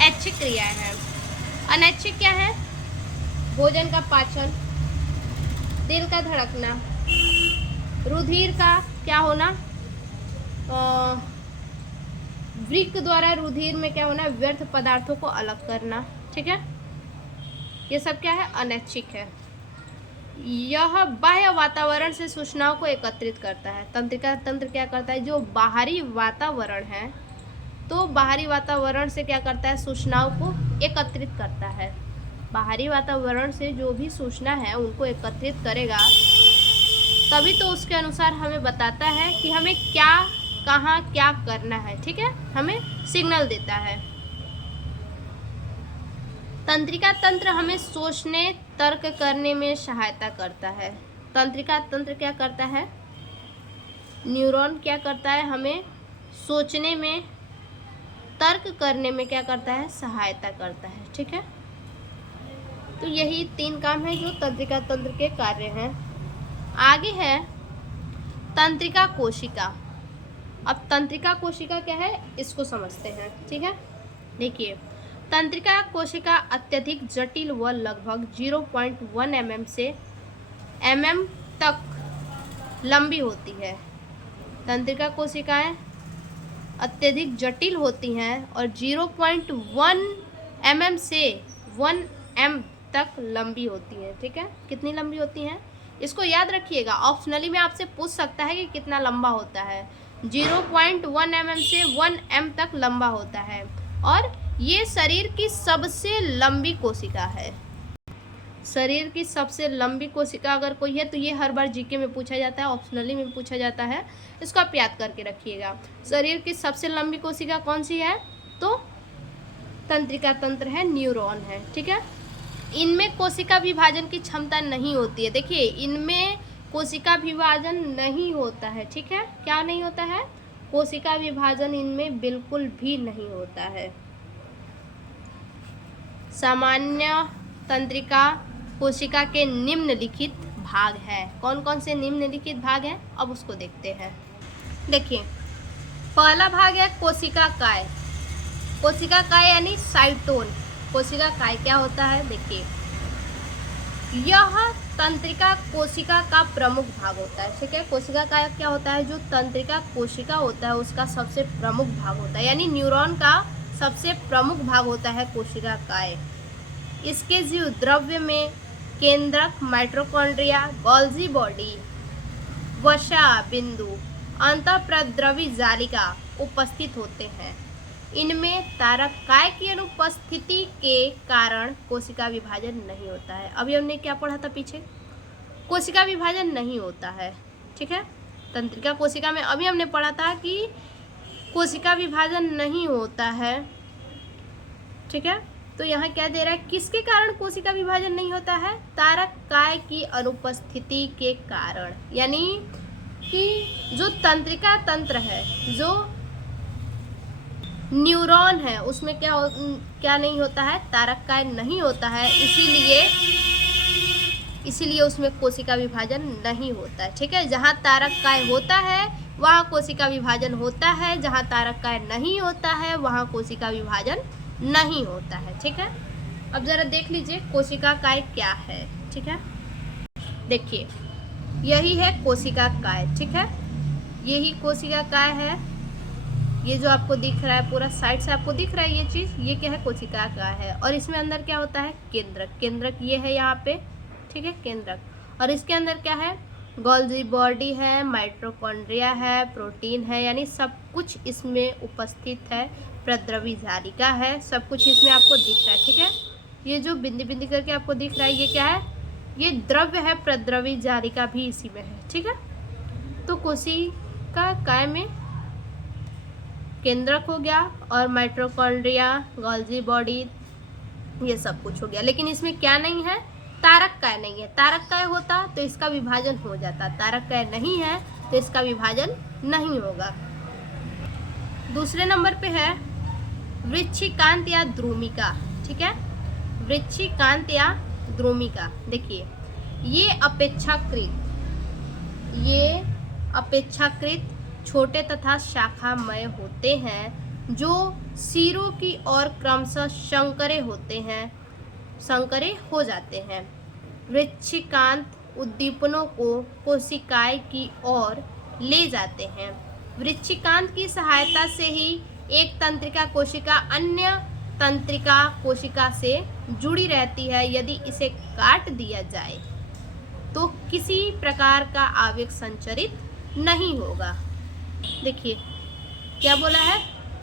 ऐच्छिक क्रियाएं हैं। अनैच्छिक क्या है, भोजन का पाचन, दिल का धड़कना, रुधिर का क्या होना, वृक्क द्वारा रुधिर में क्या होना, व्यर्थ पदार्थों को अलग करना, ठीक है। ये सब क्या है, अनैच्छिक है। यह बाह्य वातावरण से सूचनाओं को एकत्रित करता है। तंत्रिका तंत्र क्या करता है, जो बाहरी वातावरण है, तो बाहरी वातावरण से क्या करता है, सूचनाओं को एकत्रित करता है। बाहरी वातावरण से जो भी सूचना है उनको एकत्रित करेगा, तभी तो उसके अनुसार हमें बताता है कि हमें क्या, कहाँ क्या करना है, ठीक है, हमें सिग्नल देता है। तंत्रिका तंत्र हमें सोचने तर्क करने में सहायता करता है। तंत्रिका तंत्र क्या करता है? न्यूरॉन क्या करता है? हमें सोचने में, तर्क करने में क्या करता है? सहायता करता है। ठीक है, तो यही 3 काम है जो तंत्रिका तंत्र के कार्य हैं। आगे है तंत्रिका कोशिका। अब तंत्रिका कोशिका क्या है इसको समझते हैं। ठीक है, देखिए, तंत्रिका कोशिका अत्यधिक जटिल व लगभग 0.1 mm से mm तक लंबी होती है। तंत्रिका कोशिकाएं अत्यधिक जटिल होती हैं और 0.1 mm से 1 m तक लंबी होती हैं। ठीक है, कितनी लंबी होती हैं इसको याद रखिएगा। ऑप्शनली में आपसे पूछ सकता है कि कितना लंबा होता है। 0.1 mm से 1 m तक लंबा होता है और ये शरीर की सबसे लंबी कोशिका है। शरीर की सबसे लंबी कोशिका अगर कोई है तो ये हर बार जीके में पूछा जाता है, ऑप्शनली में पूछा जाता है, इसको आप याद करके रखिएगा। शरीर की सबसे लंबी कोशिका कौन सी है? तो तंत्रिका तंत्र है, न्यूरॉन है। ठीक है, इनमें कोशिका विभाजन की क्षमता नहीं होती है। देखिए, इनमें कोशिका विभाजन नहीं होता है। ठीक है, क्या नहीं होता है? कोशिका विभाजन इनमें बिल्कुल भी नहीं होता है। सामान्य तंत्रिका कोशिका के निम्नलिखित भाग हैं। कौन कौन से निम्नलिखित भाग हैं अब उसको देखते हैं। देखिए, पहला भाग है कोशिका काय। कोशिका काय यानी साइटोन। कोशिका काय क्या होता है? देखिए, यह तंत्रिका कोशिका का प्रमुख भाग होता है। ठीक है, कोशिका काय क्या होता है? जो तंत्रिका कोशिका होता है उसका सबसे प्रमुख भाग होता है, यानी न्यूरॉन का सबसे प्रमुख भाग होता है कोशिका काय। इसके जीव द्रव्य में केंद्रक, माइटोकॉन्ड्रिया, गोल्जी बॉडी, वसा बिंदु, अंतःप्रद्रवी जालिका उपस्थित होते हैं। इनमें तारक काय की अनुपस्थिति के कारण कोशिका विभाजन नहीं होता है। अभी हमने क्या पढ़ा था पीछे? कोशिका विभाजन नहीं होता है। ठीक है, तंत्रिका कोशिका में अभी हमने पढ़ा था कि कोशिका विभाजन नहीं होता है। ठीक है, तो यहाँ क्या दे रहा है? किसके कारण कोशिका विभाजन नहीं होता है? तारक काय की अनुपस्थिति के कारण। यानी कि जो तंत्रिका तंत्र है, जो न्यूरॉन है, उसमें क्या नहीं होता है? तारक काय नहीं होता है, इसीलिए उसमें कोशिका विभाजन नहीं होता है। ठीक है, जहाँ तारक काय होता है वहाँ कोशिका विभाजन होता है, जहाँ तारक काय नहीं होता है वहाँ कोशिका विभाजन नहीं होता है। ठीक है, अब जरा देख लीजिए कोशिका काय क्या है। ठीक है, देखिए, यही है कोशिका काय। ठीक है, यही कोशिका काय है। ये जो आपको दिख रहा है पूरा साइड से आपको दिख रहा है ये चीज़, ये क्या है? कोशिका काय है। और इसमें अंदर क्या होता है? केंद्रक। केंद्रक ये है यहाँ पे। ठीक है, केंद्रक। और इसके अंदर क्या है? गोल्जी बॉडी है, माइटोकॉन्ड्रिया है, प्रोटीन है, यानी सब कुछ इसमें उपस्थित है। प्रद्रवी जालिका है, सब कुछ इसमें आपको दिख रहा है। ठीक है, ये जो बिंदी बिंदी करके आपको दिख रहा है ये क्या है? ये द्रव्य है, प्रद्रवी जालिका भी इसी में है। ठीक है, तो कोशिका काय में केंद्रक हो गया और माइटोकॉन्ड्रिया, गोल्जी बॉडी, ये सब कुछ हो गया। लेकिन इसमें क्या नहीं है? तारक काय नहीं है। तारक काय होता तो इसका विभाजन हो जाता, तारक काय नहीं है तो इसका विभाजन नहीं होगा। दूसरे नंबर पे है वृश्चिकांत या द्रुमिका। ठीक है, वृश्चिकांत या द्रुमिका। देखिए, ये अपेक्षाकृत छोटे तथा शाखामय होते हैं जो सिरों की ओर क्रमशः संकरे हो जाते हैं। वृश्चिकांत उद्दीपनों को कोशिकाएं की ओर ले जाते हैं। वृश्चिकांत की सहायता से ही एक तंत्रिका कोशिका अन्य तंत्रिका कोशिका से जुड़ी रहती है। यदि इसे काट दिया जाए तो किसी प्रकार का आवेग संचरित नहीं होगा। देखिए क्या बोला है?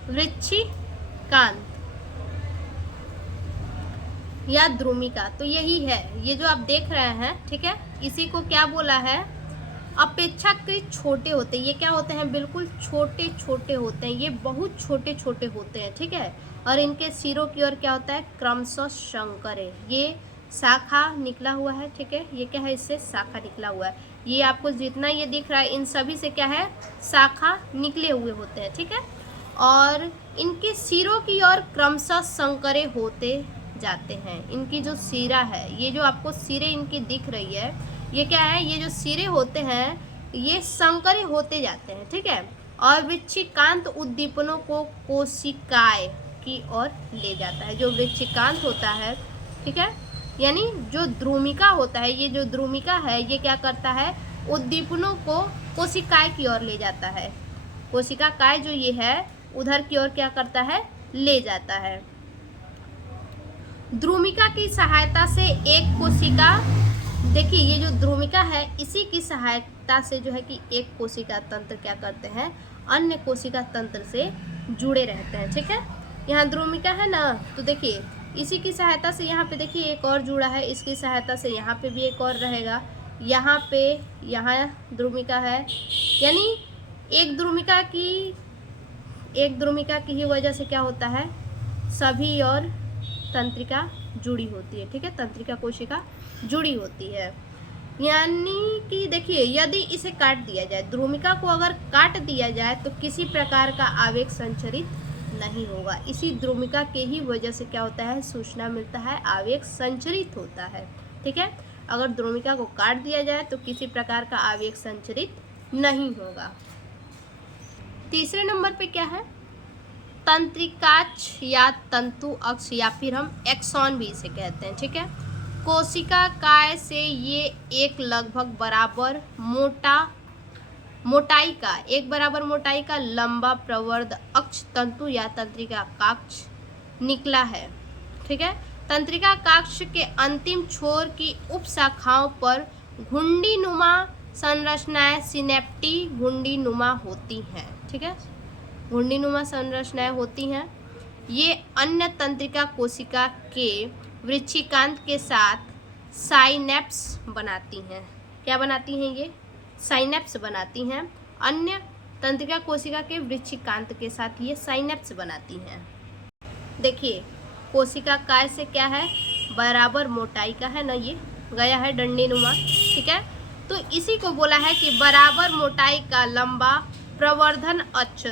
वृश्चिकांत या द्रुमिका, तो यही है ये जो आप देख रहे हैं। ठीक है, इसी को क्या बोला है? अपेक्षाकृत छोटे होते हैं। ये क्या होते हैं, बिल्कुल छोटे छोटे होते हैं, ये बहुत छोटे छोटे होते हैं, ठीक है। और इनके सिरों की ओर क्या होता है, क्रमशः संकर है, ये शाखा निकला हुआ है, ठीक है। ये क्या है, इससे शाखा निकला हुआ है। ये आपको जितना ये दिख रहा है इन सभी से क्या है, शाखा निकले हुए होते हैं, ठीक है। और इनके सिरों की ओर क्रमशः संकरे होते जाते हैं। इनकी जो सिरा है, ये जो आपको सिरे इनकी दिख रही है, ये क्या है, ये जो सिरे होते हैं ये संकरे होते जाते हैं, ठीक है। और वृश्चिकांत उद्दीपनों को कोशिकाएं की ओर ले जाता है। जो वृश्चिकांत होता है, ठीक है, यानी जो द्रुमिका होता है, ये जो द्रुमिका है ये क्या करता है, उद्दीपनों को कोशिकाएं की ओर ले जाता है। कोशिका काय जो ये है उधर की ओर क्या करता है, ले जाता है। द्रुमिका की सहायता से एक कोशिका, देखिए ये जो द्रुमिका है इसी की सहायता से जो है कि एक कोशिका तंत्र क्या करते हैं, अन्य कोशिका तंत्र से जुड़े रहते हैं, ठीक है। यहाँ द्रुमिका है ना, तो देखिए इसी की सहायता से यहाँ पे देखिए एक और जुड़ा है, इसकी सहायता से यहाँ पे भी एक और रहेगा, यहाँ पे यहाँ द्रुमिका है, यानी एक द्रुमिका की ही वजह से क्या होता है, सभी और तंत्रिका जुड़ी होती है, ठीक है, तंत्रिका कोशिका जुड़ी होती है। यानी कि देखिए यदि इसे काट दिया जाए, द्रुमिका को अगर काट दिया जाए तो किसी प्रकार का आवेग संचरित नहीं होगा। इसी द्रुमिका के ही वजह से क्या होता है, सूचना मिलता है, आवेग संचरित होता है, ठीक है। अगर द्रुमिका को काट दिया जाए तो किसी प्रकार का आवेग संचरित नहीं होगा। तीसरे नंबर पे क्या है, तंत्रिकाक्ष या तंतु अक्ष या फिर हम एक्सॉन भी इसे कहते हैं, ठीक है। कोशिका काय से ये एक लगभग बराबर मोटाई का लंबा प्रवर्ध अक्ष तंतु या तंत्रिका काक्ष निकला है, ठीक है। तंत्रिका काक्ष के अंतिम छोर की उप शाखाओं पर घुंडीनुमा संरचनाएं सिनेप्टी घुंडीनुमा होती हैं, ठीक है, घुंडीनुमा संरचनाएं होती हैं। ये अन्य तंत्रिका कोशिका के वृश्चिकांत के साथ साइनेप्स बनाती हैं। क्या बनाती हैं, ये साइनेप्स बनाती हैं। अन्य तंत्रिका कोशिका के वृश्चिकांत के साथ ये साइनेप्स बनाती हैं। देखिए कोशिका काय से क्या है, बराबर मोटाई का है ना, ये गया है डंडीनुमा, ठीक है। तो इसी को बोला है कि बराबर मोटाई का लंबा प्रवर्धन अक्ष,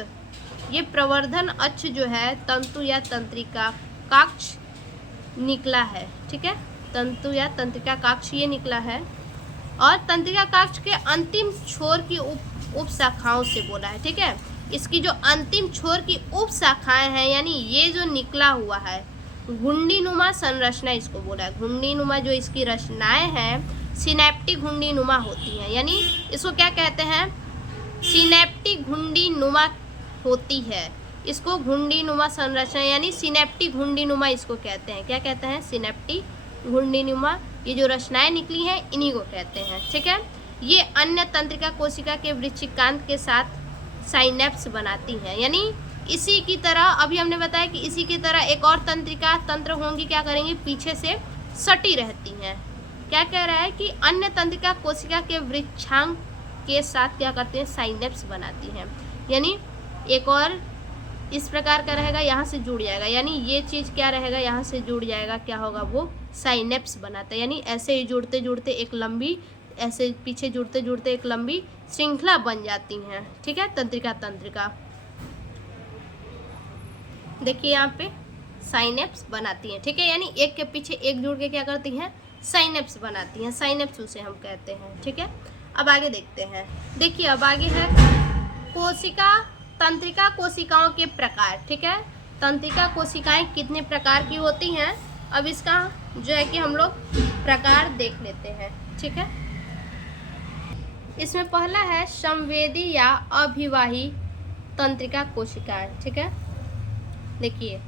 ये प्रवर्धन अक्ष जो है तंतु या तंत्रिका काक्ष निकला है, ठीक है, तंतु या तंत्रिका काक्ष ये निकला है। और तंत्रिका काक्ष के अंतिम छोर की उप शाखाओं से बोला है, ठीक है। इसकी जो अंतिम छोर की उप शाखाएं हैं, यानी ये जो निकला हुआ है घुंडीनुमा संरचना इसको बोला है। घुंडीनुमा जो इसकी रचनाएं हैं सिनेप्टिक घुंडीनुमा होती हैं, यानी इसको क्या कहते हैं, सिनेप्टिक घुंडीनुमा होती है। इसको घुंडीनुमा संरचना यानी सिनेप्टिक घुंडीनुमा इसको कहते हैं। क्या कहते हैं, सिनेप्टिक घुंडीनुमा। ये जो रचनाएं निकली हैं इन्हीं को कहते हैं, ठीक है। ये अन्य तंत्रिका कोशिका के वृश्चिकांत के साथ साइनेप्स बनाती हैं, यानी इसी की तरह अभी हमने बताया कि इसी की तरह एक और तंत्रिका तंत्र होंगी, क्या करेंगी, पीछे से सटी रहती हैं। क्या कह रहा है कि अन्य तंत्रिका कोशिका के वृक्षांग के साथ क्या करते हैं, साइनेप्स बनाती हैं। यानी एक और इस प्रकार का रहेगा, यहाँ से जुड़ जाएगा, यानी ये चीज़ क्या रहेगा, यहाँ से जुड़ जाएगा, क्या होगा, वो साइनेप्स बनाता है। यानी ऐसे ही जुड़ते जुड़ते एक लंबी, ऐसे पीछे जुड़ते जुड़ते एक लंबी श्रृंखला बन जाती हैं, ठीक है, तंत्रिका। देखिए यहाँ पे साइनेप्स बनाती हैं, ठीक है, यानी एक के पीछे एक जुड़ के क्या करती हैं, साइनेप्स बनाती हैं। साइनेप्स उसे हम कहते हैं, ठीक है। अब आगे देखते हैं। देखिए अब आगे है तंत्रिका कोशिकाओं के प्रकार, ठीक है। तंत्रिका कोशिकाएं कितने प्रकार की होती हैं, अब इसका जो है कि हम लोग प्रकार देख लेते हैं, ठीक है। इसमें पहला है संवेदी या अभिवाही तंत्रिका कोशिकाएं, ठीक है। देखिए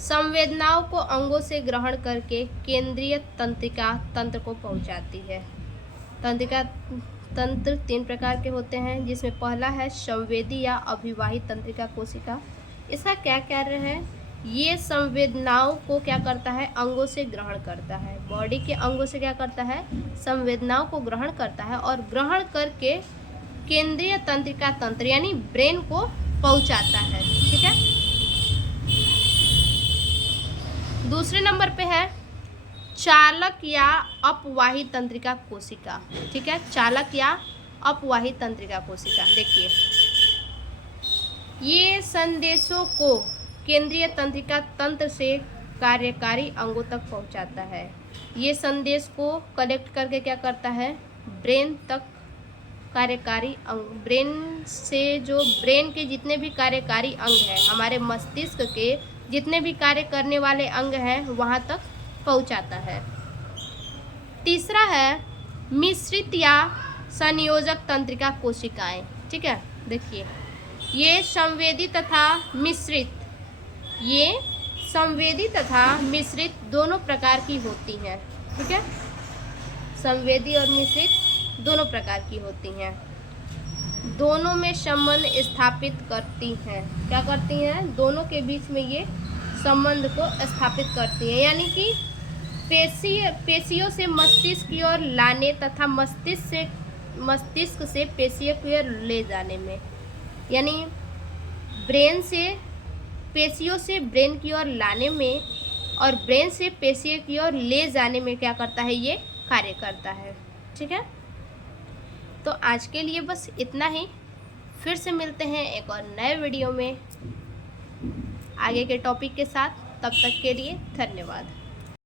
संवेदनाओं को अंगों से ग्रहण करके केंद्रीय तंत्रिका तंत्र को पहुंचाती है। तंत्रिका तंत्र 3 प्रकार के होते हैं, जिसमें पहला है संवेदी या अभिवाही तंत्रिका कोशिका। इसका क्या कार्य है, ये संवेदनाओं को क्या करता है, अंगों से ग्रहण करता है। बॉडी के अंगों से क्या करता है, संवेदनाओं को ग्रहण करता है और ग्रहण करके केंद्रीय तंत्रिका तंत्र यानी ब्रेन को पहुंचाता है। ठीक है, दूसरे नंबर पे है चालक या अपवाही तंत्रिका कोशिका। ठीक है, चालक या अपवाही तंत्रिका कोशिका। देखिए, ये संदेशों को केंद्रीय तंत्रिका तंत्र से कार्यकारी अंगों तक पहुंचाता है। ये संदेश को कलेक्ट करके क्या करता है, ब्रेन तक कार्यकारी अंग, ब्रेन से जो ब्रेन के जितने भी कार्यकारी अंग हैं, हमारे मस्तिष्क के जितने भी कार्य करने वाले अंग हैं वहाँ तक पहुँचाता है। तीसरा है मिश्रित या संयोजक तंत्रिका कोशिकाएं। ठीक है, देखिए, ये संवेदी तथा मिश्रित दोनों प्रकार की होती हैं। ठीक है, संवेदी और मिश्रित दोनों प्रकार की होती हैं। दोनों में संबंध स्थापित करती हैं। क्या करती हैं, दोनों के बीच में ये संबंध को स्थापित करती हैं, यानी कि पेशियों से मस्तिष्क की ओर लाने तथा मस्तिष्क से पेशियों की ओर ले जाने में, यानी ब्रेन से पेशियों से ब्रेन की ओर लाने में और ब्रेन से पेशियों की ओर ले जाने में क्या करता है, ये कार्य करता है। ठीक है, तो आज के लिए बस इतना ही। फिर से मिलते हैं एक और नए वीडियो में आगे के टॉपिक के साथ। तब तक के लिए धन्यवाद।